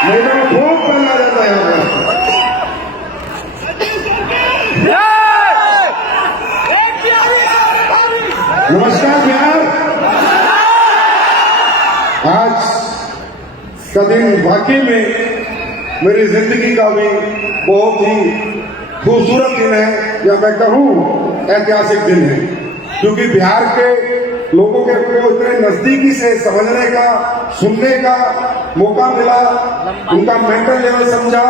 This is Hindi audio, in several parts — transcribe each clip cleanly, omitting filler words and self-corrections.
नहीं तो बहुत पहला जाता है यहाँ पर। नमस्कार बिहार। आज का दिन वाकई में मेरी जिंदगी का भी बहुत ही खूबसूरत दिन है, या मैं कहूँ ऐतिहासिक दिन है, क्योंकि बिहार के लोगों के को इतने नजदीकी से समझने का, सुनने का मौका मिला, उनका मेंटल लेवल समझा।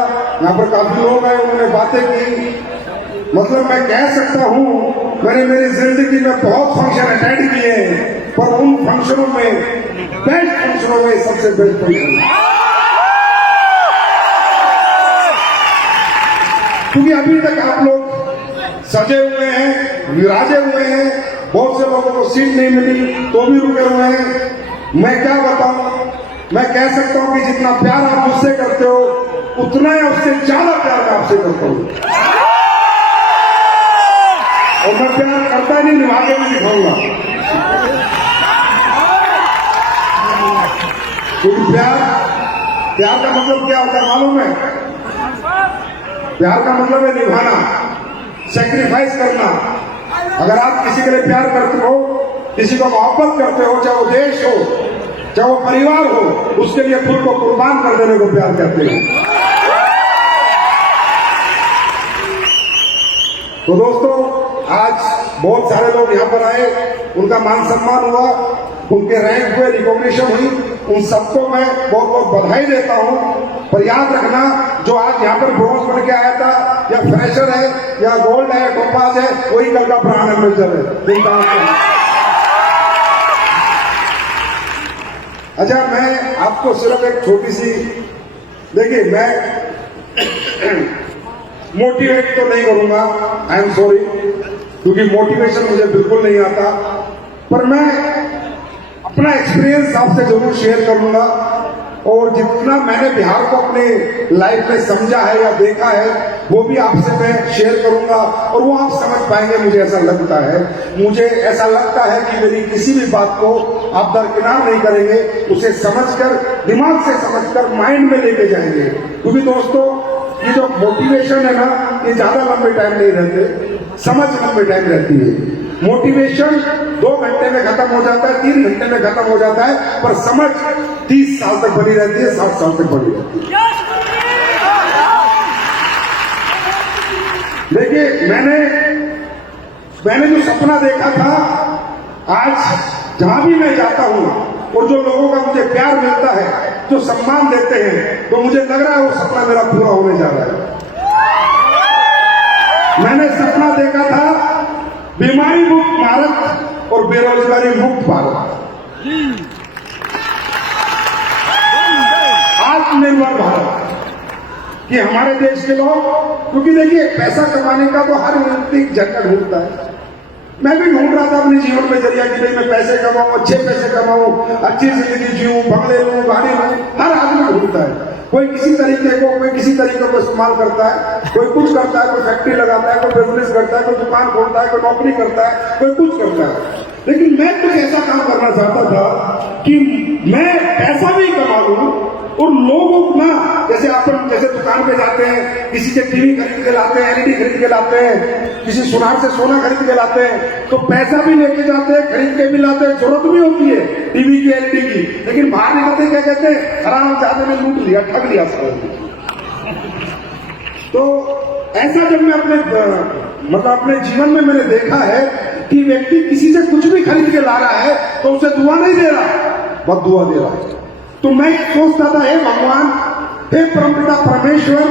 यहाँ पर काफी लोग आए, उन्होंने बातें की। मतलब मैं कह सकता हूँ मैंने मेरी जिंदगी में बहुत फंक्शन अटेंड किए हैं, पर उन फंक्शनों में, बेस्ट फंक्शनों में सबसे बेस्ट फंक्शन, क्योंकि अभी तक आप लोग सजे हुए हैं, विराजे हुए हैं। बहुत से लोगों को सीट नहीं मिली तो भी रुके हुए हैं। मैं क्या बताऊं, मैं कह सकता हूं कि जितना प्यार आप मुझसे करते हो, उतना या उससे ज्यादा प्यार मैं आपसे करता हूं, और मैं प्यार करता ही नहीं, निभा के भी दिखाऊंगा। क्योंकि प्यार का मतलब क्या होता है मालूम है? प्यार का मतलब है निभाना, सेक्रीफाइस करना। अगर आप किसी के लिए प्यार करते हो, किसी को मोहब्बत करते हो, चाहे वो देश हो, चाहे वो परिवार हो, उसके लिए खुद को कुर्बान कर देने को प्यार कहते हैं। तो दोस्तों, आज बहुत सारे लोग यहाँ पर आए, उनका मान सम्मान हुआ, उनके रैंक हुए, रिकॉग्निशन हुई, उन सबको मैं बहुत बहुत बधाई देता हूं। पर याद रखना, जो आज यहाँ पर ब्रॉन्ज बन के आया था, या फ्रेशर है, या गोल्ड है, टोपाज है, वही कल का ब्रांड एम्बेसडर है। अच्छा, मैं आपको सिर्फ एक छोटी सी, देखिए मैं मोटिवेट तो नहीं करूंगा, आई एम सॉरी, क्योंकि मोटिवेशन मुझे बिल्कुल नहीं आता, पर मैं अपना एक्सपीरियंस आपसे जरूर शेयर करूंगा। और जितना मैंने बिहार को अपने लाइफ में समझा है या देखा है, वो भी आपसे मैं शेयर करूंगा, और वो आप समझ पाएंगे, मुझे ऐसा लगता है। मुझे ऐसा लगता है कि मेरी किसी भी बात को आप दरकिनार नहीं करेंगे, उसे समझकर, दिमाग से समझकर माइंड में लेके जाएंगे। क्योंकि दोस्तों, ये जो मोटिवेशन है ना, ये ज्यादा लंबे टाइम नहीं रहते, समझ लंबे टाइम रहती है। मोटिवेशन 2 घंटे में खत्म हो जाता है, 3 घंटे में खत्म हो जाता है, पर समझ 30 साल तक बनी रहती है, 60 साल तक बनी रहती है। देखिए, मैंने जो सपना देखा था, आज जहां भी मैं जाता हूं और जो लोगों का मुझे प्यार मिलता है, जो सम्मान देते हैं, तो मुझे लग रहा है वो सपना मेरा पूरा होने जा रहा है। मैंने सपना देखा था बीमारी मुक्त भारत और बेरोजगारी मुक्त भारत, आत्मनिर्भर भारत, कि हमारे देश के लोग, क्योंकि देखिए पैसा कमाने का तो हर व्यक्ति जगह ढूंढता है। मैं भी ढूंढ रहा था अपने जीवन में जरिया कि भाई मैं पैसे कमाऊं, अच्छे पैसे कमाऊं, अच्छी जिंदगी जीऊं, बंगले लूं, गाड़ी लूं, हर आदमी ढूंढता है। कोई किसी तरीके को इस्तेमाल करता है, कोई कुछ करता है, कोई फैक्ट्री लगाता है, कोई बिजनेस करता है, कोई दुकान खोलता है, कोई नौकरी करता है, कोई कुछ करता है। लेकिन मैं कुछ ऐसा काम करना चाहता था कि मैं पैसा भी कमा लूं, और लोगों को ना, जैसे दुकान पे जाते हैं, किसी के टीवी खरीद के लाते हैं, एलईडी खरीद के लाते हैं, किसी सुनार से सोना खरीद के लाते हैं, तो पैसा भी लेके जाते हैं, खरीद के भी लाते हैं, जरूरत भी होती है टीवी की, एलईडी की, लेकिन बाहर निकलते क्या कहते हैं, हरामजादे ने लूट लिया, ठग लिया सब। तो ऐसा जब मैं अपने जीवन में मैंने देखा है कि व्यक्ति किसी से कुछ भी खरीद के ला रहा है, तो उसे दुआ नहीं दे रहा, बस दुआ दे रहा है। तो मैं सोचता था, हे भगवान, हे परमपिता परमेश्वर,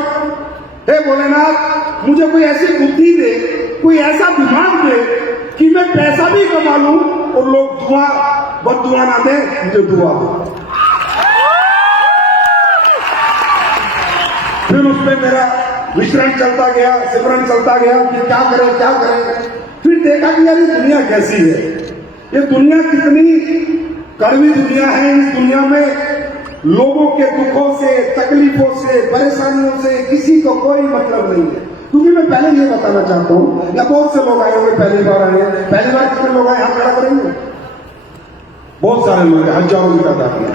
हे भोलेनाथ, मुझे कोई ऐसी बुद्धि दे, कोई ऐसा दिमाग दे कि मैं पैसा भी कमा लूं और लोग बददुआ ना दे, मुझे दुआ दे। फिर उसमें मेरा विचरण चलता गया, सिमरन चलता गया कि क्या करें। फिर देखा कि यार ये दुनिया कैसी है, ये दुनिया कितनी कड़वी दुनिया है। इस दुनिया में लोगों के दुखों से, तकलीफों से, परेशानियों से किसी को कोई मतलब नहीं है। क्योंकि मैं पहले ये बताना चाहता हूं, या बहुत से लोग आए होंगे, पहली बार आए हैं, पहली बार कितने लोग आए, हाथ खड़ा करेंगे? बहुत सारे लोग हैं, हजारों की तादाद में।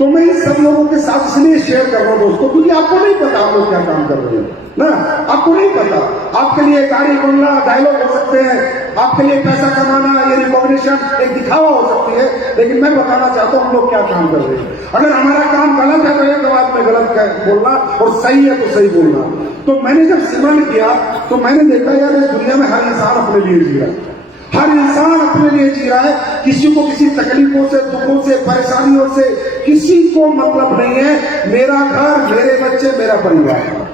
तो मैं इन सब लोगों के साथ इसलिए शेयर कर रहा हूं दोस्तों, क्योंकि आपको नहीं पता हम लोग क्या काम कर रहे हैं ना, आपको नहीं पता। आपके लिए गाड़ी बनना डायलॉग हो सकते हैं, आपके लिए पैसा कमाना, ये रिकॉग्निशन एक दिखावा हो सकती है, लेकिन मैं बताना चाहता हूं हम लोग क्या काम कर रहे हैं। अगर हमारा काम गलत है तो एक बात में गलत बोलना, और सही है तो सही बोलना। तो मैंने जब सिमरन किया तो मैंने देखा यार इस दुनिया में हर इंसान अपने लिए जी रहा है, हर इंसान अपने लिए जी रहा है। किसी को किसी तकलीफों से, दुखों से, परेशानियों से किसी को मतलब नहीं है। मेरा घर, मेरे बच्चे, मेरा परिवार।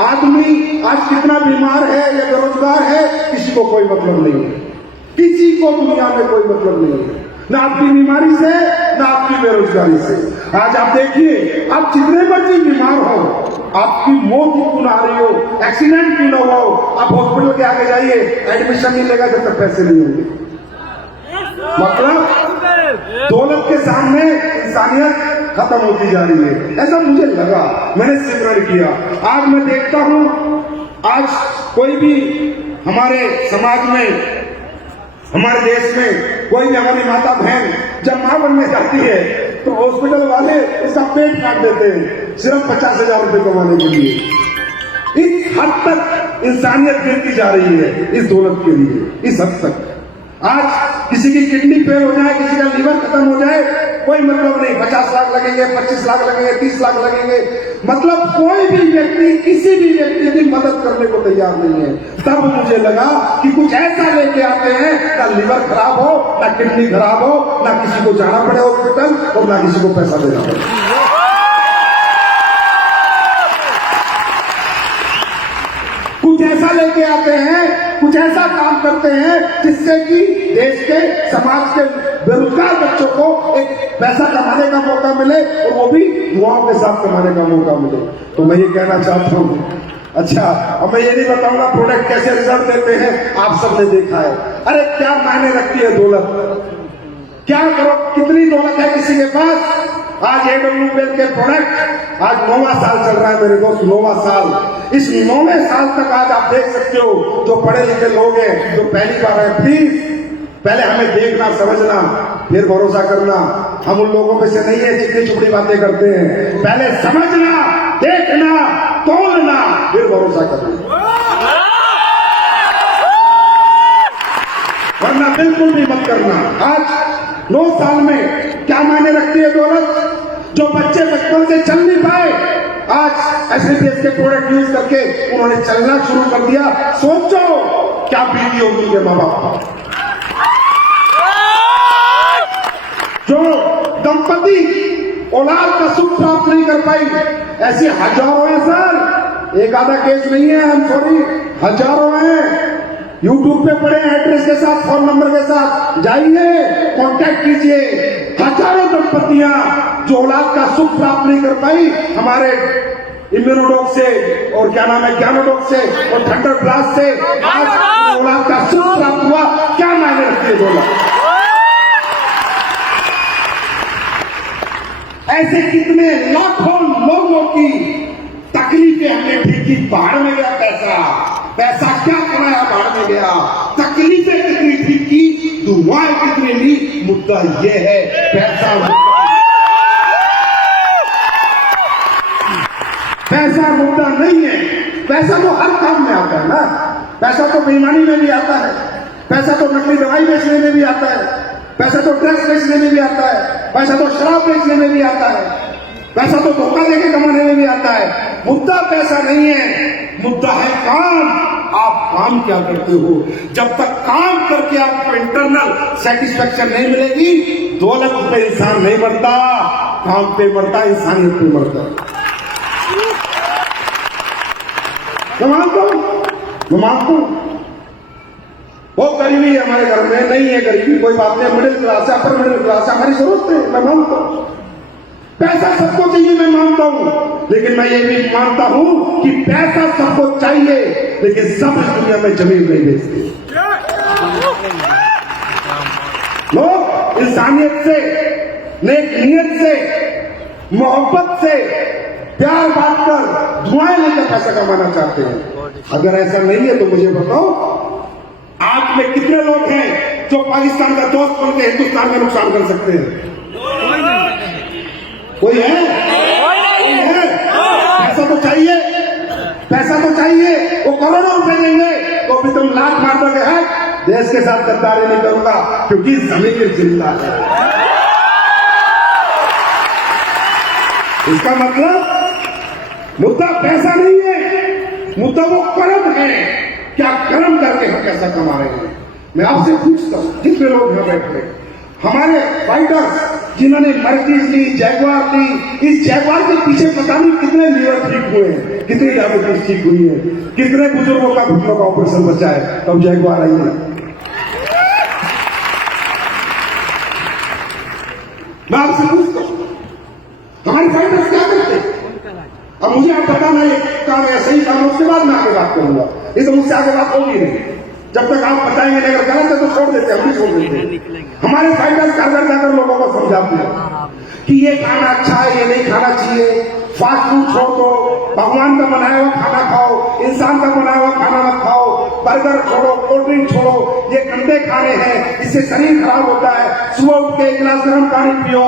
आदमी आज कितना बीमार है या बेरोजगार है, किसी को कोई मतलब नहीं है, किसी को दुनिया में कोई मतलब नहीं है, ना आपकी बीमारी से, ना आपकी बेरोजगारी से। आज आप देखिए, आप जितने मर्जी बीमार हो, आपकी मौत क्यों ना आ रही हो, एक्सीडेंट क्यों ना हुआ हो, आप हॉस्पिटल के आगे जाइए, एडमिशन नहीं लेगा जब तक पैसे नहीं होंगे। मतलब दौलत के सामने इंसानियत खत्म होती जा रही है, ऐसा मुझे लगा। मैंने सिमरन किया। आज मैं देखता हूं, आज कोई भी हमारे समाज में, हमारे देश में कोई भी हमारी माता बहन जब मां बनने जाती है तो हॉस्पिटल वाले उसका पेट काट देते हैं सिर्फ 50,000 रुपए कमाने के लिए। इस हद तक इंसानियत गिरती जा रही है इस दौलत के लिए, इस हद तक। आज किसी की किडनी फेल हो जाए, किसी का लीवर खत्म हो जाए, कोई मतलब नहीं, 50 लाख लगेंगे, 25 लाख लगेंगे, 30 लाख लगेंगे। मतलब कोई भी व्यक्ति किसी भी व्यक्ति की मदद करने को तैयार नहीं है। तब मुझे लगा कि कुछ ऐसा लेके आते हैं, ना लीवर खराब हो, ना किडनी खराब हो, ना किसी को जाना पड़े हॉस्पिटल, और ना किसी को पैसा देना पड़े। कुछ ऐसा लेके आते हैं, कुछ ऐसा काम करते हैं जिससे कि देश के, समाज के बेरोजगार बच्चों को एक पैसा कमाने का मौका मिले, और वो भी दुआओं के साथ कमाने का मौका मिले। तो मैं ये कहना चाहता हूं, अच्छा अब मैं ये नहीं बताऊंगा प्रोडक्ट कैसे रिजल्ट देते हैं, आप सबने देखा है। अरे क्या मायने रखती है दौलत, क्या करो, कितनी दौलत है किसी के पास। आज AWL के प्रोडक्ट आज 9वां साल चल रहा है मेरे दोस्त, 9वां साल। इस 9वें साल तक आज आप देख सकते हो, जो पढ़े लिखे लोग हैं, जो पहली बार है, प्लीज पहले हमें देखना, समझना, फिर भरोसा करना। हम उन लोगों में से नहीं है जितनी चुपड़ी बातें करते हैं। पहले समझना, देखना, तोड़ना, फिर भरोसा करना, वरना बिल्कुल भी मत करना। आज 9 साल में क्या मायने रखती है दौलत। जो बच्चे बचपन से चल नहीं पाए, आज SAPS के प्रोडक्ट यूज करके उन्होंने चलना शुरू कर दिया। सोचो क्या बीती होगी उनके माँ बाप। जो दंपति औलाद का सुख प्राप्त नहीं कर पाई, ऐसे हजारों हैं सर, एक आधा केस नहीं है, आई एम सॉरी, हजारों हैं। YouTube पे पड़े एड्रेस के साथ, फोन नंबर के साथ, जाइए, कांटेक्ट कीजिए। हजारों दंपतियां जो औलाद का सुख प्राप्त नहीं कर पाई, हमारे इम्यूनोडॉक से और क्या नाम है, ज्ञानोडॉक से और थंडर ब्लास्ट से आज औलाद का सुख प्राप्त हुआ। क्या मायने रखती है दौलत। ऐसे कितने लाखों लोगों की तकलीफें हमने ठीक की, बाहर में गया पैसा, पैसा क्या कमाया, बाहर में गया। तकलीफें कितनी ठीक की, दुआएं कितनी ली। मुद्दा ये है, पैसा मुद्दा नहीं है। पैसा तो हर काम में आता है ना, पैसा तो बेईमानी में भी आता है, पैसा तो नकली दवाई बेचने में भी आता है, पैसा तो ड्रग्स बेचने में भी आता है, पैसा तो शराब बेचने में भी आता है, पैसा तो धोखा देके कमाने में भी आता है। मुद्दा पैसा नहीं है, मुद्दा है काम। आप काम क्या करते हो। जब तक काम करके आपको इंटरनल सेटिस्फेक्शन नहीं मिलेगी, दौलत पे इंसान नहीं मरता, काम पे मरता, इंसानियत पे मरता। मैं मानता हूं बहुत गरीबी है हमारे घर में, नहीं है गरीबी, कोई बात नहीं, मिडिल क्लास है, अपर मिडिल क्लास है, हमारी जरूरत है, मैं मानता हूं। पैसा सबको चाहिए, मैं मानता हूं, लेकिन मैं ये भी मानता हूं कि पैसा सबको चाहिए, लेकिन सब इस दुनिया में जमीन नहीं बेचते। लोग इंसानियत से, नेक नियत से, मोहब्बत से, प्यार बांटकर, दुआएं लेकर पैसा कमाना चाहते हैं। अगर ऐसा नहीं है तो मुझे बताओ, आप में कितने लोग हैं जो पाकिस्तान का दोस्त बनकर हिंदुस्तान का नुकसान कर सकते हैं। कोई है? कोई है? पैसा तो चाहिए, पैसा तो चाहिए। वो करोड़ों रुपए देंगे तो भी तुम लात मार दोगे है देश के साथ गद्दारी नहीं करूंगा क्योंकि जमीन जिंदा है। इसका मतलब मुद्दा पैसा नहीं है, मुद्दा वो कर्म है। क्या कर्म करके हम पैसा कमा रहे हैं? मैं आपसे पूछता हूं, जितने लोग यहां बैठे हैं, हमारे फाइटर्स जिन्होंने मर्सिडीज ली, जैगवार ली, इस जैगवार के पीछे पता नहीं कितने लीवर ठीक हुए हैं, कितनी डायबिटीज ठीक हुई है, कितने बुजुर्गों का घुटनों का ऑपरेशन बचा है, तब जैगवार आई है। मैं आपसे पूछता हूं, हमारे फाइटर्स क्या करते हैं? अब मुझे आप बताना एक काम ऐसे ही काम, उसके बाद मैं आगे बात करूंगा। ये तो मुझसे आगे बात होगी नहीं, जब तक आप बताएंगे नहीं, अगर गलत है तो छोड़ देते, हम भी छोड़ देते। हमारे फाइटर्स घर घर जाकर लोगों को समझाते हैं कि ये खाना अच्छा है, ये नहीं खाना चाहिए, फास्ट फूड छोड़ दो, भगवान का बनाया हुआ खाना खाओ, इंसान का बनाया हुआ खाना मत खाओ, बर्गर छोड़ो, कोल्ड ड्रिंक छोड़ो, ये गंदे खाने हैं, इससे शरीर खराब होता है। सुबह उठ के एक गिलास गर्म पानी पियो,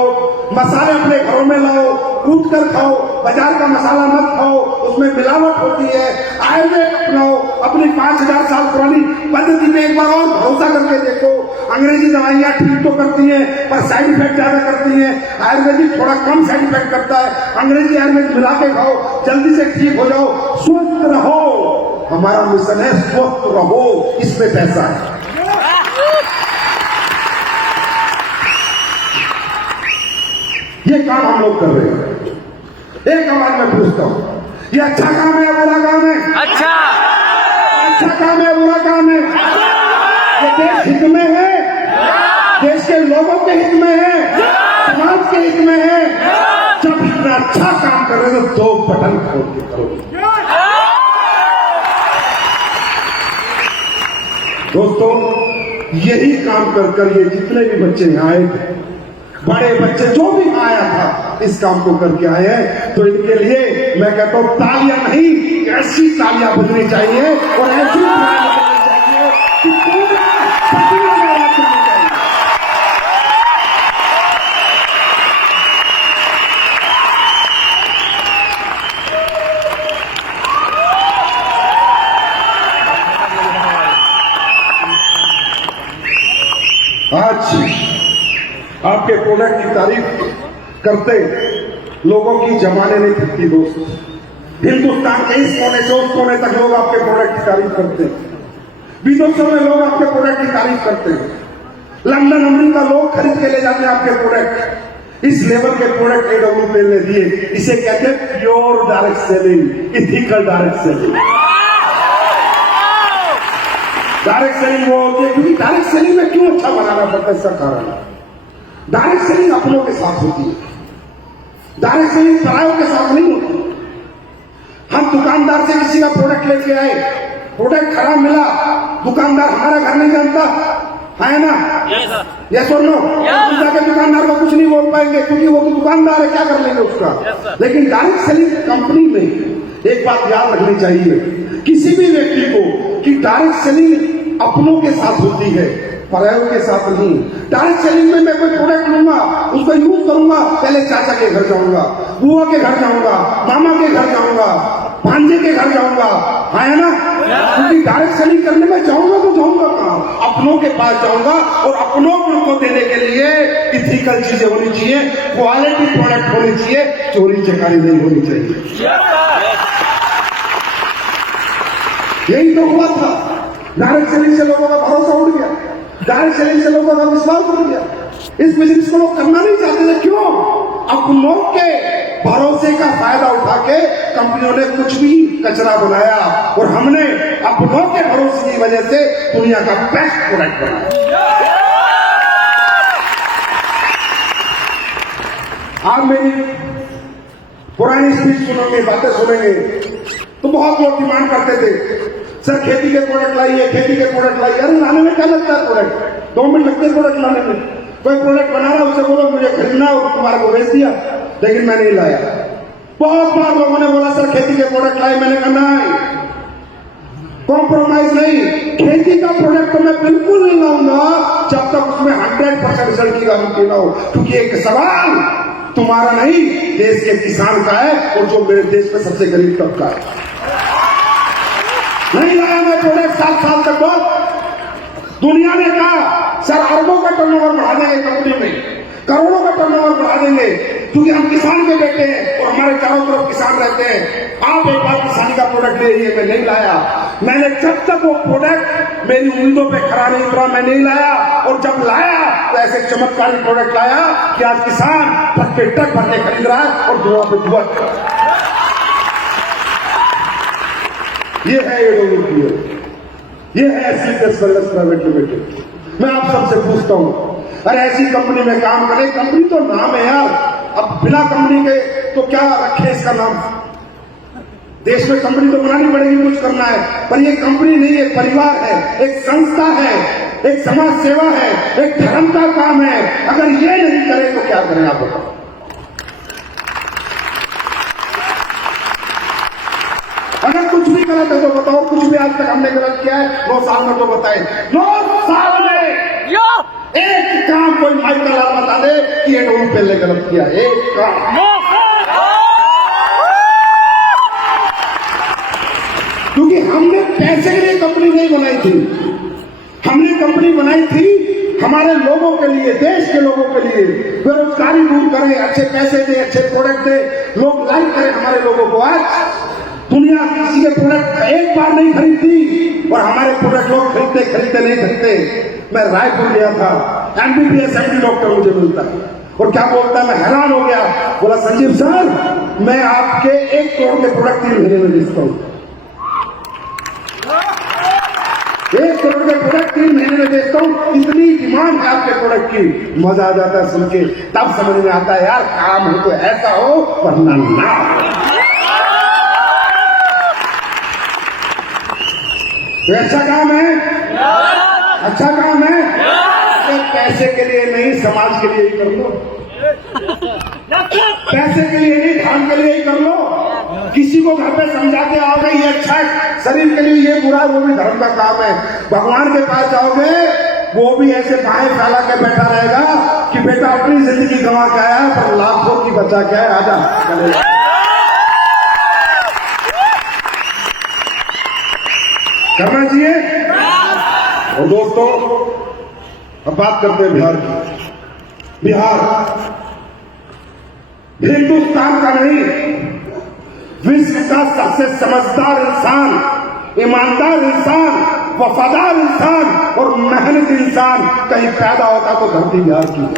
मसाले अपने घरों में लाओ, कूट कर खाओ, बाजार का मसाला मत खाओ, उसमें मिलावट होती है। आयुर्वेद अपनाओ, अपनी 5000 साल पुरानी पद्धति में एक बार और भरोसा करके देखो। अंग्रेजी दवाइयां ठीक तो करती हैं पर साइड इफेक्ट ज्यादा करती हैं, आयुर्वेदिक थोड़ा कम साइड इफेक्ट करता है। अंग्रेजी आयुर्वेद मिला के खाओ, जल्दी से ठीक हो जाओ, स्वस्थ रहो। हमारा मिशन है स्वस्थ रहो, इसमें पैसा है। ये काम हम लोग कर रहे हैं। एक आवाज में पूछता हूं, ये अच्छा काम है या बुरा काम है? अच्छा काम है, बुरा काम है? ये देश हित में है, देश के लोगों के हित में है, समाज के हित में है। जब इतना अच्छा काम कर रहे हो तो 2 बटन खोल के करो। दोस्तों, यही काम कर कर ये जितने भी बच्चे यहाँ आए थे, बड़े बच्चे जो भी आया था, इस काम को करके आए हैं। तो इनके लिए मैं कहता हूं तालियां नहीं, ऐसी तालियां बजनी चाहिए और ऐसी तालियां बजनी चाहिए कि पूरा पटना में आवाज करनी चाहिए। आज आपके प्रोडक्ट की तारीफ करते लोगों की जमाने नहीं थकती दोस्त। हिंदुस्तान के इस कोने से उस कोने तक लोग आपके प्रोडक्ट की तारीफ करते हैं, विदेशों में लोग आपके प्रोडक्ट की तारीफ करते हैं, लंदन अमेरिका लोग खरीद के ले जाते हैं आपके प्रोडक्ट। इस लेवल के प्रोडक्ट AWPL ने दिए, इसे कहते हैं pure direct selling, ethical direct selling. Direct selling वो होती है, क्योंकि डायरेक्ट सेलिंग में क्यों अच्छा बनाना पड़ता है? इसका कारण है डायरेक्ट सेलिंग अपनों के साथ होती है, डायरेक्ट सेलिंग परायों के साथ नहीं होती। हम दुकानदार से किसी का प्रोडक्ट लेके आए, प्रोडक्ट खराब मिला, दुकानदार हमारा घर नहीं जानता है ना? यस और नो? जाके दुकानदार को कुछ नहीं बोल पाएंगे क्योंकि वो तो दुकानदार है, क्या कर लेंगे उसका। लेकिन डायरेक्ट सेलिंग कंपनी में एक बात याद रखनी चाहिए किसी भी व्यक्ति को कि डायरेक्ट सेलिंग अपनों के साथ होती है, परायों के साथ नहीं। डायरेक्ट सेलिंग में मैं कोई प्रोडक्ट लूंगा, उसको यूज करूंगा, पहले चाचा के घर जाऊंगा, बुआ के घर जाऊंगा, मामा के घर जाऊंगा, भांजे के घर जाऊंगा, है ना? क्योंकि डायरेक्ट सेलिंग करने में जाऊंगा तो जाऊंगा कहां? अपनों के पास जाऊंगा और अपनों को देने के लिए इथिकल चीजें होनी चाहिए, क्वालिटी प्रोडक्ट होनी चाहिए, चोरी चकारी नहीं होनी चाहिए। यही तो हुआ था। डायरेक्ट सेलिंग से लोगों का भरोसा उड़ गया, डायरेक्ट सेलिंग से लोगों का विश्वास उड़ गया। इस बिजनेस को लोग करना नहीं चाहते थे, क्यों? अपनों के भरोसे का फायदा उठा के कंपनियों ने कुछ भी कचरा बनाया और हमने अपनों के भरोसे की वजह से दुनिया का बेस्ट प्रोडक्ट बनाया। आप मेरी पुरानी स्पीच सुनेंगे, बातें सुनेंगे तो बहुत लोग डिमांड करते थे, सर खेती के प्रोडक्ट लाइए, खेती के प्रोडक्ट लाइए। अरे लाने में क्या लगता है प्रोडक्ट? 2 मिनट लगते हैं प्रोडक्ट लाने में। कोई प्रोडक्ट बना रहा उससे बोलो मुझे खरीदना और तुम्हारे को बेच दिया, लेकिन मैं नहीं लाया। बहुत बार लोगों ने बोला सर खेती के प्रोडक्ट लाए, मैंने कहा नहीं, कॉम्प्रोमाइज नहीं। खेती का प्रोडक्ट तो मैं बिल्कुल नहीं लाऊंगा जब तक उसमें 100% रिजल्ट की गारंटी ना हो। क्योंकि एक सवाल तुम्हारा नहीं, देश के किसान का है, और जो मेरे देश में सबसे गरीब तबका है। नहीं लाया मैं प्रोडक्ट 7 साल तक। बहुत दुनिया ने कहा सर अरबों का टर्नओवर बढ़ा देंगे, कंपनी में करोड़ों का टर्नओवर बढ़ा देंगे, क्योंकि हम किसान के बेटे हैं और हमारे चारों तरफ किसान रहते हैं। आप एक बार किसानी का प्रोडक्ट ले आइए। मैं नहीं लाया। मैंने जब तक वो प्रोडक्ट मेरी उम्मीदों पे खरा नहीं उतरा, मैं नहीं लाया। और जब लाया तो ऐसे चमत्कारी प्रोडक्ट लाया कि आज किसान ट्रक पे ट्रक भर के खरीद रहा है और दुआ पे दुआ। ये है ये है सीटेस सर्विस प्राइवेट लिमिटेड। मैं आप सबसे पूछता हूं, अरे ऐसी कंपनी में काम करे, कंपनी तो नाम है यार, अब बिना कंपनी के तो क्या रखे इसका नाम। देश में कंपनी तो बनानी पड़ेगी, कुछ करना है, पर ये कंपनी नहीं, एक परिवार है, एक संस्था है, एक समाज सेवा है, एक धर्म का काम है। अगर ये नहीं करे तो क्या करें आप बताओ। अगर कुछ भी गलत है तो बताओ, कुछ भी आज तक हमने गलत किया है 9 साल में तो बताए। 9 साल में एक काम कोई माइकल आप बता दे कि ये लोग पहले गलत किया, एक काम। क्योंकि हमने पैसे के लिए कंपनी नहीं बनाई थी, हमने कंपनी बनाई थी हमारे लोगों के लिए, देश के लोगों के लिए। बेरोजगारी दूर करें, अच्छे पैसे दे, अच्छे प्रोडक्ट दे, लोग लाइक करें हमारे लोगों को। आज दुनिया किसी के प्रोडक्ट एक बार नहीं खरीदती और हमारे प्रोडक्ट लोग खरीदते नहीं खरीदते। मैं रायपुर गया था, एमबीबीएस एमडी डॉक्टर मुझे मिलता और क्या बोलता है, मैं हैरान हो गया। बोला संजीव सर मैं आपके 1 करोड़ के प्रोडक्ट 3 महीने में बेचता हूं। 1 करोड़ के प्रोडक्ट 3 महीने में बेचता हूं, इतनी डिमांड है आपके प्रोडक्ट की। मजा आ जाता है सुन के, तब समझ में आता है यार काम हो तो ऐसा हो वरना ना। तो अच्छा काम है, अच्छा काम है। पैसे के लिए नहीं, समाज के लिए ही कर लो। पैसे के लिए नहीं, धर्म के लिए ही कर लो। किसी को घर पे समझा के आओगे ये अच्छा है, शरीर के लिए ये बुरा है, वो भी धर्म का काम है। भगवान के पास जाओगे वो भी ऐसे बाहें फैला के बैठा रहेगा कि बेटा अपनी जिंदगी गंवा के आया पर लाखों की बचा के आया, आजा। करना चाहिए। और दोस्तों अब बात करते हैं बिहार की। बिहार हिंदुस्तान का नहीं, विश्व का सबसे समझदार इंसान, ईमानदार इंसान, वफादार इंसान और मेहनती इंसान कहीं पैदा होता तो धरती बिहार की है।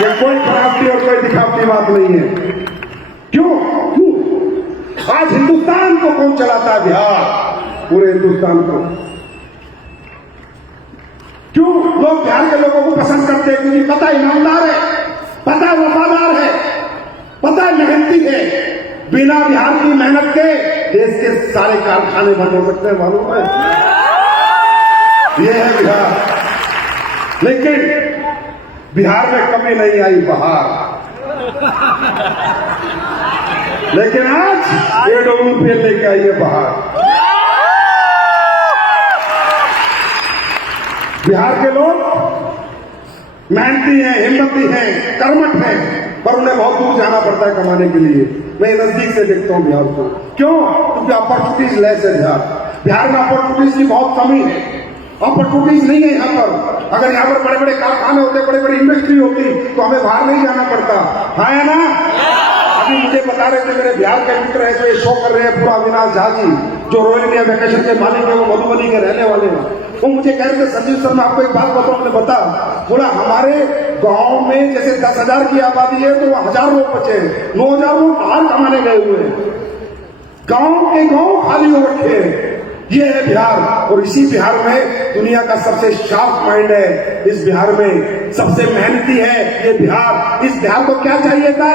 ये कोई बनावटी और कोई दिखावटी बात नहीं है। क्यों आज हिंदुस्तान को कौन चलाता है? बिहार, पूरे हिंदुस्तान को। क्यों लोग बिहार के लोगों को पसंद करते हैं? क्योंकि पता ईमानदार है, पता वफादार है, पता मेहनती है। बिना बिहार की मेहनत के देश के सारे कारखाने बंद हो सकते हैं, मालूम है? ये है बिहार। लेकिन बिहार में कभी नहीं आई बहार। लेकिन आज AWPL लेके आई है बहार। बिहार के लोग मेहनती हैं, हिम्मती हैं, कर्मठ हैं, पर उन्हें बहुत दूर जाना पड़ता है कमाने के लिए। मैं नजदीक से देखता हूं बिहार को। क्यों? क्योंकि अपॉर्चुनिटीज लेस है बिहार में अपॉर्चुनिटीज की बहुत कमी है। अपॉर्चुनिटीज नहीं है यहाँ पर। अगर यहाँ पर बड़े बड़े कारखाने होते, बड़े बड़ी इंडस्ट्री होती तो हमें बाहर नहीं जाना पड़ता। है ना? अभी मुझे बता रहे थे मेरे बिहार के मित्र है जो ये शो कर रहे हैं, पूरा अविनाश झा जी जो रॉयल इंडिया वैकेशन के मालिक है, वो मधुबनी के रहने वाले हैं। वो मुझे कह रहे थे संजीव सर मैं आपको एक बात बताऊं। मैंने बता, बोला हमारे गांव में जैसे 10,000 की आबादी है तो 1,000 लोग बचे हैं, 9,000 लोग बाहर कमाने गए हुए हैं। गांव के गांव खाली हो रखे हैं। ये है बिहार। और इसी बिहार में दुनिया का सबसे शार्प माइंड है। इस बिहार में सबसे मेहनती है ये बिहार। इस बिहार को क्या चाहिए था?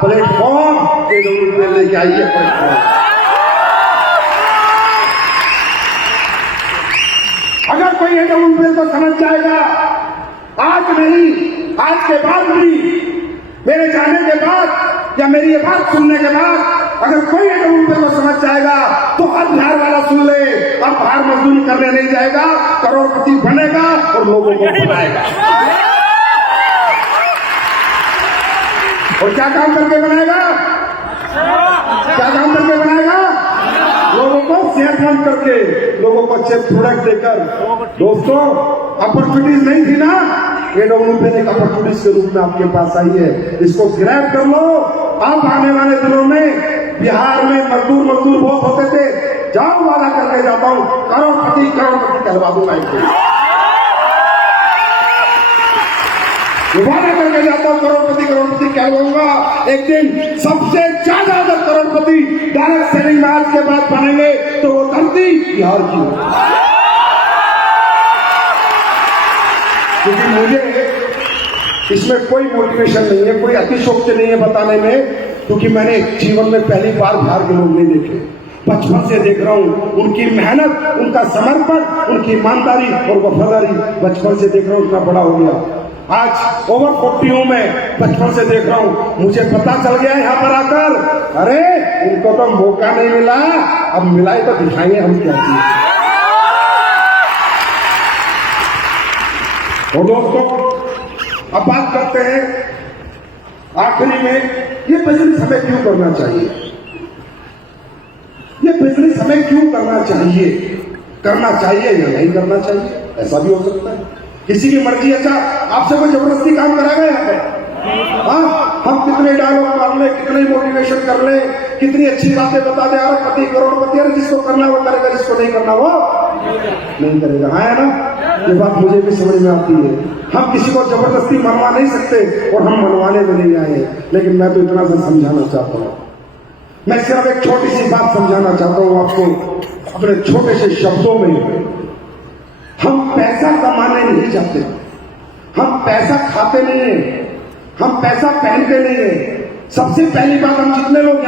प्लेटफॉर्म। AWPL लेके आइए प्लेटफॉर्म। अगर कोई AWPL को समझ जाएगा, आज नहीं आज के बाद भी, मेरे जाने के बाद या मेरी ये बात सुनने के बाद अगर कोई AWPL को समझ जाएगा तो हर बिहार वाला सुन ले, अब बाहर मजदूरी करने नहीं जाएगा, करोड़पति बनेगा और लोगों को बनाएगा। और क्या काम करके बनाएगा? क्या काम करके बनाएगा? लोगों को सेहतमंद करके, लोगों को अच्छे प्रोडक्ट देकर। दोस्तों, अपॉर्चुनिटीज नहीं थी ना, ये डेवलपमेंट एक अपॉर्चुनिटीज के रूप में आपके पास आई है, इसको ग्रैब कर लो। अब आने वाले दिनों में बिहार में मजदूर बहुत होते थे, जाओ वादा करके जाता हूं, करोड़पति कहलवा दूंगा इनको। वादा करके जाता हूं, करोड़पति कहलवाऊंगा। एक दिन सबसे ज्यादा अगर करोड़पति डायरेक्ट सेलिंग में आज के बाद बनेंगे तो वो धरती बिहार की होगी। क्योंकि मुझे इसमें कोई मोटिवेशन नहीं है, कोई अतिशोक्ति नहीं है बताने में, क्योंकि मैंने जीवन में पहली बार बिहार के लोग नहीं देखे, बचपन से देख रहा हूं उनकी मेहनत, उनका समर्पण, उनकी ईमानदारी और वफादारी बचपन से देख रहा हूं, इतना बड़ा हो गया। आज ओवर 40 हूं मैं, बचपन से देख रहा हूं, मुझे पता चल गया यहां पर आकर, अरे उनको तो मौका नहीं मिला, अब मिला है तो दिखाएंगे हम क्या चीज। और दोस्तों, अब बात करते हैं आखिरी में, ये बिजनेस हमें क्यों करना चाहिए? ये बिजनेस हमें क्यों करना चाहिए? करना चाहिए या नहीं करना चाहिए, ऐसा भी हो सकता है, किसी की मर्जी। अच्छा, आपसे कोई जबरदस्ती काम कराएगा यहाँ पर? हाँ, हम कितने डायलॉग मार ले, कितने मोटिवेशन कर ले, कितनी अच्छी बातें बता दे, अरबपति करोड़पति, अरे जिसको करना वो करेगा, जिसको नहीं करना वो नहीं करेगा। हाँ है ना, ये बात मुझे भी समझ में आती है। हम किसी को जबरदस्ती मनवा नहीं सकते और हम मनवाने में नहीं आए, लेकिन मैं तो इतना सा समझाना चाहता हूँ। मैं सिर्फ एक छोटी सी बात समझाना चाहता हूँ आपको अपने छोटे से शब्दों में। हम पैसा कमाने नहीं जाते, हम पैसा खाते नहीं है, हम पैसा पहनते नहीं है। सबसे पहली बात, हम जितने लोग